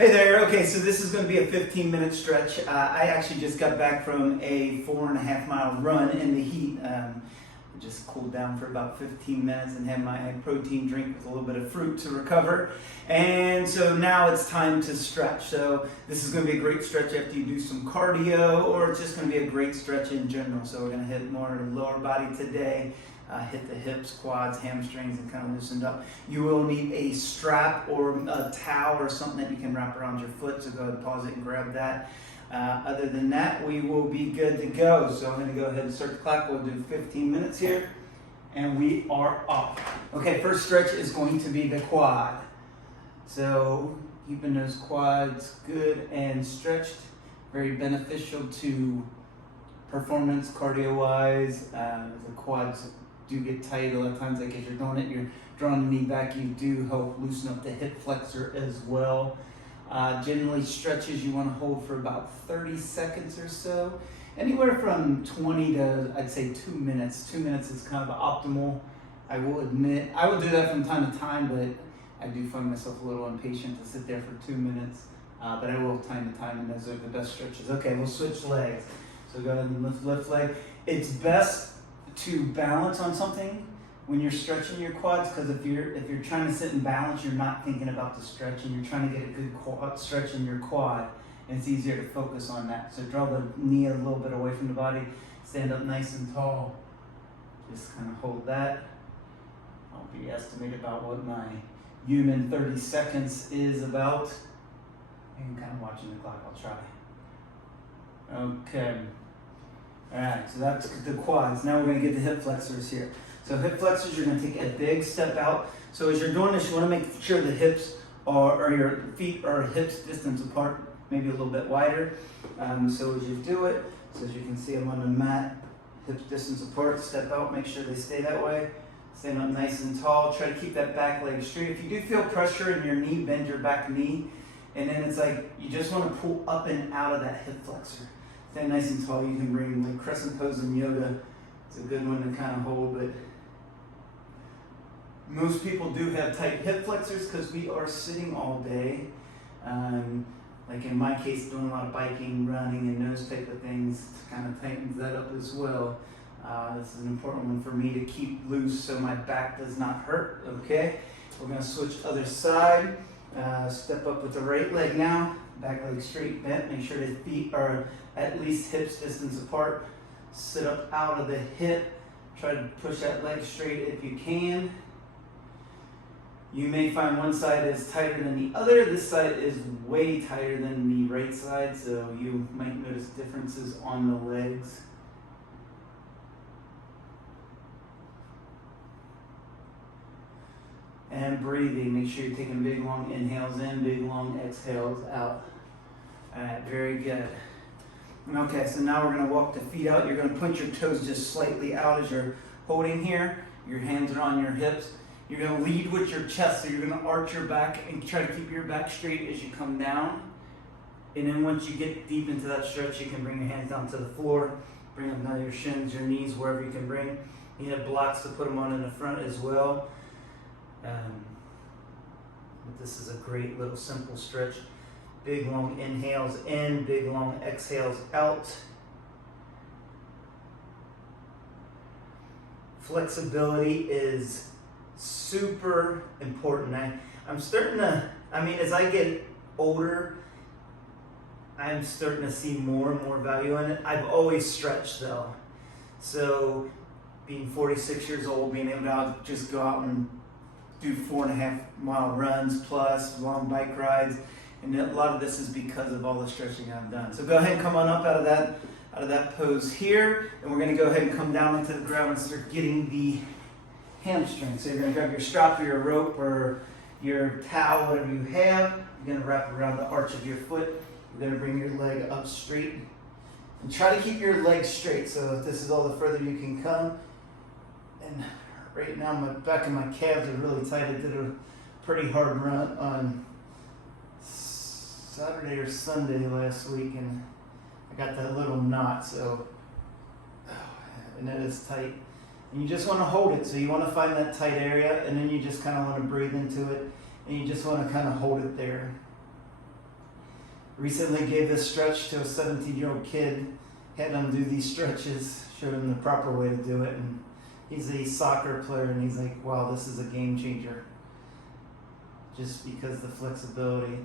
Hey there. Okay, so this is going to be a 15-minute stretch. I actually just got back from a 4.5-mile run in the heat. Just cooled down for about 15 minutes and had my protein drink with a little bit of fruit to recover. And so now it's time to stretch. So this is going to be a great stretch after you do some cardio, or it's just going to be a great stretch in general. So we're going to hit more of the lower body today. Hit the hips, quads, hamstrings, and kind of loosened up. You will need a strap or a towel or something that you can wrap around your foot, so go ahead and pause it and grab that. Other than that, we will be good to go. So I'm going to go ahead and start the clock. We'll do 15 minutes here, and we are off. Okay, first stretch is going to be the quad. So keeping those quads good and stretched, very beneficial to performance cardio-wise. The quads do get tight a lot of times, like as you're doing it, you're drawing the knee back, you do help loosen up the hip flexor as well. Generally stretches you want to hold for about 30 seconds or so, anywhere from 20 to I'd say 2 minutes. 2 minutes is kind of optimal. I will admit I will do that from time to time, but I do find myself a little impatient to sit there for 2 minutes, but I will time to time, and those are the best stretches. Okay, we'll switch legs. So go ahead and lift leg. It's best to balance on something when you're stretching your quads, because if you're trying to sit and balance, you're not thinking about the stretch, and you're trying to get a good stretch in your quad, and it's easier to focus on that. So draw the knee a little bit away from the body, stand up nice and tall, just kind of hold that. I'll be estimated about what my human 30 seconds is about. I'm kind of watching the clock, I'll try. Okay. Alright, so that's the quads. Now we're going to get the hip flexors here. So hip flexors, you're going to take a big step out. So as you're doing this, you want to make sure the hips or your feet are hips distance apart, maybe a little bit wider. So as you do it, so as you can see, I'm on the mat, hips distance apart, step out, make sure they stay that way. Stand up nice and tall. Try to keep that back leg straight. If you do feel pressure in your knee, bend your back knee. And then it's like you just want to pull up and out of that hip flexor. Stay nice and tall. You can bring like crescent pose in yoga. It's a good one to kind of hold, but most people do have tight hip flexors because we are sitting all day. Like in my case, doing a lot of biking, running, and those type of things kind of tightens that up as well. This is an important one for me to keep loose so my back does not hurt. Okay, we're going to switch other side. Step up with the right leg now. Back leg straight bent. Make sure the feet are at least hips distance apart. Sit up out of the hip. Try to push that leg straight if you can. You may find one side is tighter than the other. This side is way tighter than the right side, so you might notice differences on the legs. And breathing. Make sure you're taking big long inhales in, big long exhales out. Alright, very good. Okay, so now we're going to walk the feet out. You're going to point your toes just slightly out as you're holding here. Your hands are on your hips. You're going to lead with your chest, so you're going to arch your back and try to keep your back straight as you come down. And then once you get deep into that stretch, you can bring your hands down to the floor. Bring up now your shins, your knees, wherever you can bring. You have blocks to put them on in the front as well. But this is a great little simple stretch. Big long inhales in, big long exhales out. Flexibility is super important. I'm starting to, as I get older, I'm starting to see more and more value in it. I've always stretched though. So being 46 years old, being able to just go out and do 4.5-mile runs plus long bike rides, and a lot of this is because of all the stretching I've done. So go ahead and come on up out of that pose here, and we're going to go ahead and come down into the ground and start getting the hamstring. So you're going to grab your strap or your rope or your towel, whatever you have. You're going to wrap it around the arch of your foot. You're going to bring your leg up straight, and try to keep your legs straight. So if this is all the further you can come, and right now my back and my calves are really tight. I did a pretty hard run on Saturday or Sunday last week, and I got that little knot, so, and that is tight. And you just want to hold it, so you want to find that tight area, and then you just kind of want to breathe into it, and you just want to kind of hold it there. Recently gave this stretch to a 17-year-old kid, had him do these stretches, showed him the proper way to do it, and he's a soccer player, and he's like, wow, this is a game changer. Just because the flexibility.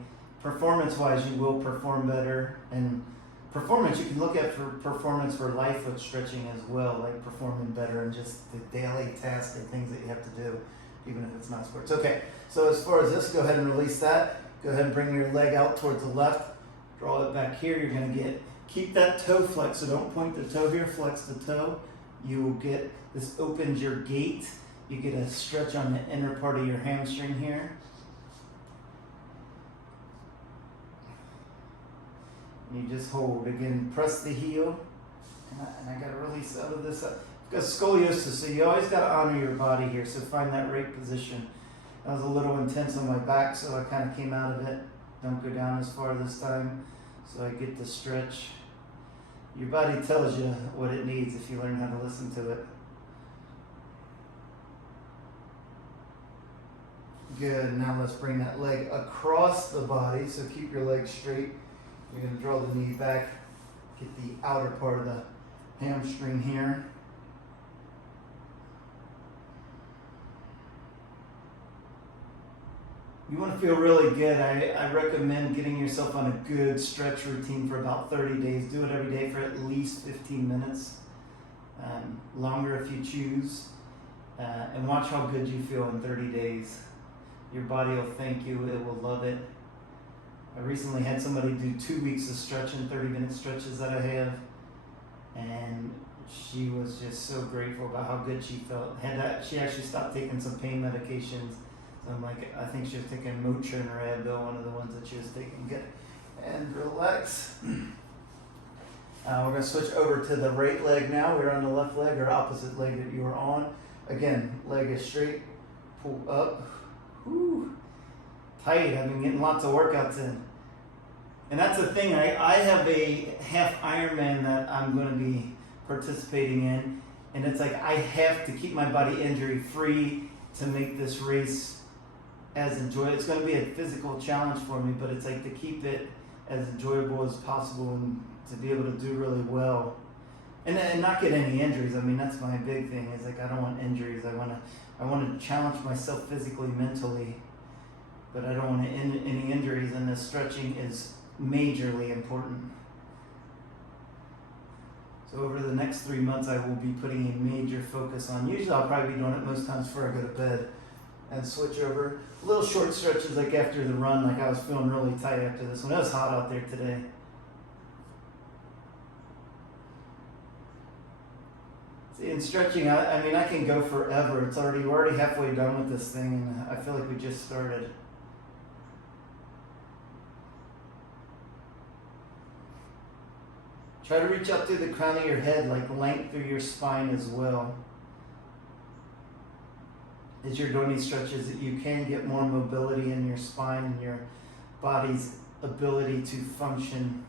Performance-wise, you will perform better, and performance, you can look at for performance for life with stretching as well, like performing better and just the daily tasks and things that you have to do, even if it's not sports. Okay, so as far as this, go ahead and release that. Go ahead and bring your leg out towards the left. Draw it back here. You're going to keep that toe flexed, so don't point the toe here, flex the toe. You will get, this opens your gait. You get a stretch on the inner part of your hamstring here. You just hold. Again, press the heel. And I got to release out of this. I've got scoliosis, so you always got to honor your body here. So find that right position. That was a little intense on my back, so I kind of came out of it. Don't go down as far this time. So I get the stretch. Your body tells you what it needs if you learn how to listen to it. Good. Now let's bring that leg across the body. So keep your leg straight. You're going to draw the knee back. Get the outer part of the hamstring here. You want to feel really good. I recommend getting yourself on a good stretch routine for about 30 days. Do it every day for at least 15 minutes. Longer if you choose. And watch how good you feel in 30 days. Your body will thank you. It will love it. I recently had somebody do 2 weeks of stretching, 30-minute stretches that I have. And she was just so grateful about how good she felt. She actually stopped taking some pain medications. I'm like, I think she was taking Motrin or Advil, one of the ones that she was taking. Good. And relax. We're going to switch over to the right leg now. We're on the left leg or opposite leg that you were on. Again, leg is straight. Pull up. Whew. Tight. I've been getting lots of workouts in. And that's the thing. I have a half Ironman that I'm going to be participating in. And it's like I have to keep my body injury free to make this race as enjoyable. It's going to be a physical challenge for me, but it's like to keep it as enjoyable as possible and to be able to do really well and not get any injuries. I mean, that's my big thing. Is like I don't want injuries. I want to challenge myself physically, mentally, but I don't want any injuries. And this stretching is majorly important. So over the next 3 months, I will be putting a major focus on. Usually, I'll probably be doing it most times before I go to bed. And switch over. Little short stretches like after the run, like I was feeling really tight after this one. It was hot out there today. See, in stretching, I mean, I can go forever. We're already halfway done with this thing, and I feel like we just started. Try to reach up through the crown of your head, like length through your spine as well. As you're doing these stretches, that you can get more mobility in your spine and your body's ability to function.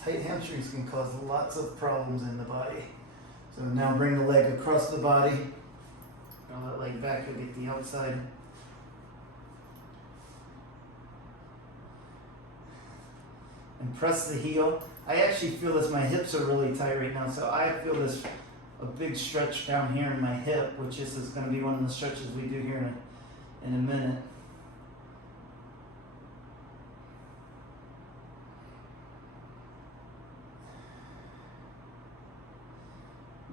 Tight hamstrings can cause lots of problems in the body. So now bring the leg across the body. Draw that leg back, you'll get the outside. And press the heel. I actually feel this, my hips are really tight right now, so I feel this a big stretch down here in my hip, which is going to be one of the stretches we do here in a minute.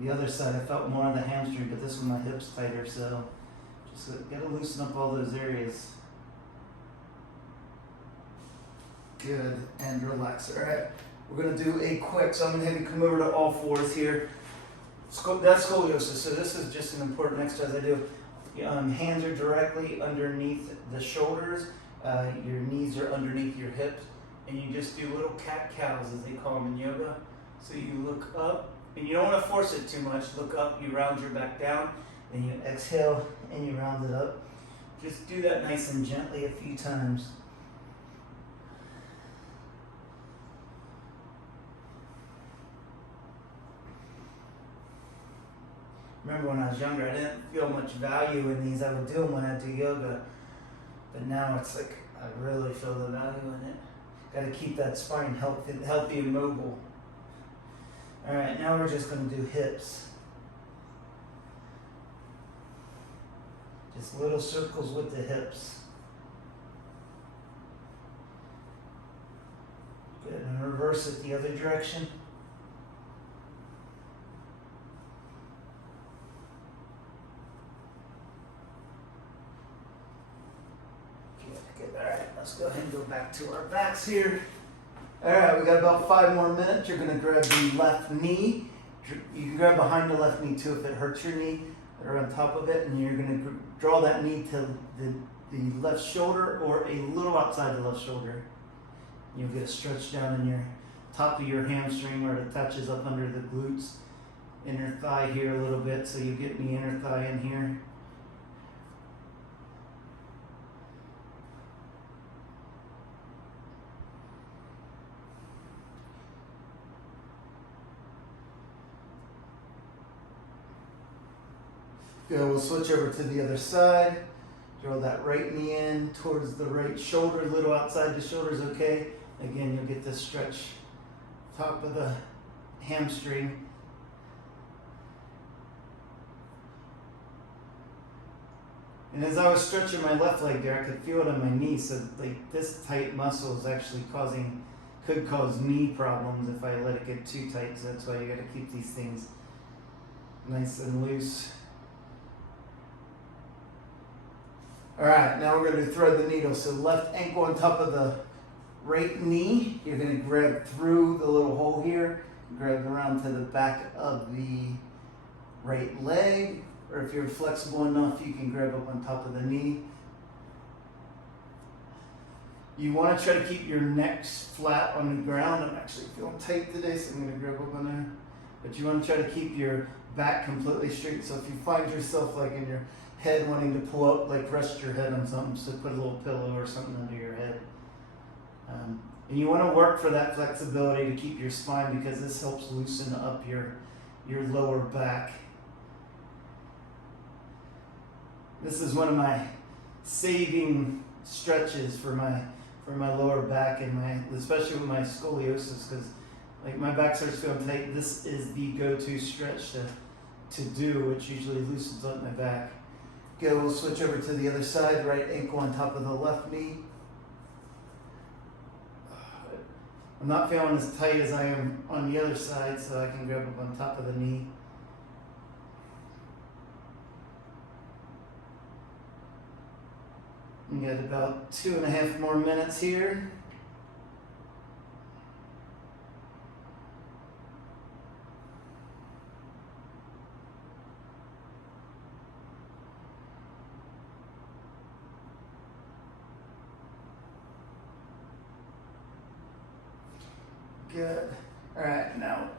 The other side, I felt more on the hamstring, but this one my hip's tighter, so just got to loosen up all those areas. Good, and relax. All right, we're going to do a quick, so I'm going to have you come over to all fours here. That's scoliosis, so this is just an important exercise I do. Hands are directly underneath the shoulders, your knees are underneath your hips, and you just do little cat-cows, as they call them in yoga. So you look up, and you don't want to force it too much. Look up, you round your back down, then you exhale, and you round it up. Just do that nice and gently a few times. Remember when I was younger, I didn't feel much value in these. I would do them when I do yoga. But now it's like I really feel the value in it. Got to keep that spine healthy and mobile. All right, now we're just going to do hips. Just little circles with the hips. Good, and reverse it the other direction. Good. All right, let's go ahead and go back to our backs here. All right, we got about 5 more minutes. You're gonna grab the left knee. You can grab behind the left knee too if it hurts your knee, or on top of it, and you're gonna draw that knee to the left shoulder or a little outside the left shoulder. You'll get a stretch down in your top of your hamstring where it touches up under the glutes, inner thigh here a little bit, so you get the inner thigh in here. Good, we'll switch over to the other side. Draw that right knee in towards the right shoulder, a little outside the shoulder is okay. Again, you'll get this stretch top of the hamstring. And as I was stretching my left leg there, I could feel it on my knee. So like this tight muscle is actually could cause knee problems if I let it get too tight. So that's why you gotta keep these things nice and loose. All right, now we're going to thread the needle. So left ankle on top of the right knee. You're going to grab through the little hole here, grab around to the back of the right leg, or if you're flexible enough, you can grab up on top of the knee. You want to try to keep your neck flat on the ground. I'm actually feeling tight today, so I'm going to grab up on there. But you want to try to keep your back completely straight. So if you find yourself like in your head wanting to pull up, like rest your head on something, so put a little pillow or something under your head. And you want to work for that flexibility to keep your spine, because this helps loosen up your lower back. This is one of my saving stretches for my lower back and especially with my scoliosis, because like my back starts feeling tight. This is the go-to stretch to do, which usually loosens up my back. Good, we'll switch over to the other side, right ankle on top of the left knee. I'm not feeling as tight as I am on the other side, so I can grab up on top of the knee. We got about 2.5 more minutes here. Good. All right, now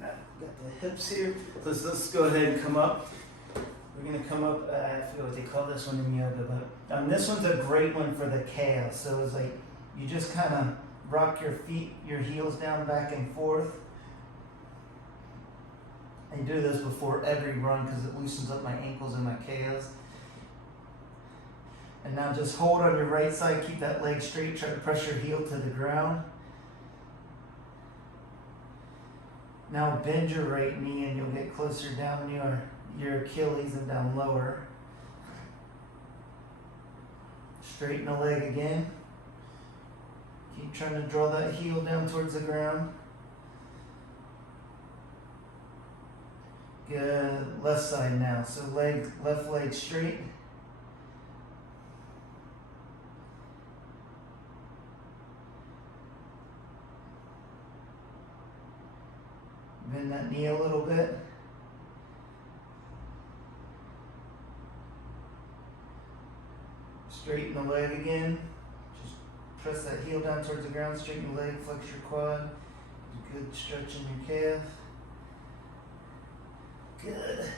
got the hips here. Let's go ahead and come up. We're gonna come up, I forget what they call this one in yoga, but this one's a great one for the calves. So it's like, you just kind of rock your heels down back and forth. I do this before every run because it loosens up my ankles and my calves. And now just hold on your right side, keep that leg straight, try to press your heel to the ground. Now bend your right knee and you'll get closer down your Achilles and down lower. Straighten the leg again. Keep trying to draw that heel down towards the ground. Good. Left side now. So left leg straight. Bend that knee a little bit. Straighten the leg again. Just press that heel down towards the ground, straighten the leg, flex your quad. Good stretch in your calf. Good.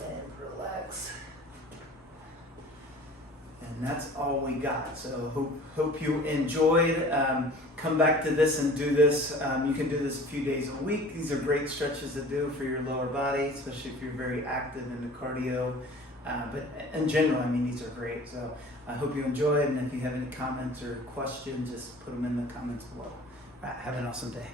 And relax. And that's all we got. So hope you enjoyed. Come back to this and do this. You can do this a few days a week. These are great stretches to do for your lower body, especially if you're very active in the cardio. But in general, I mean, these are great. So I hope you enjoyed, and if you have any comments or questions, just put them in the comments below. All right, have an awesome day.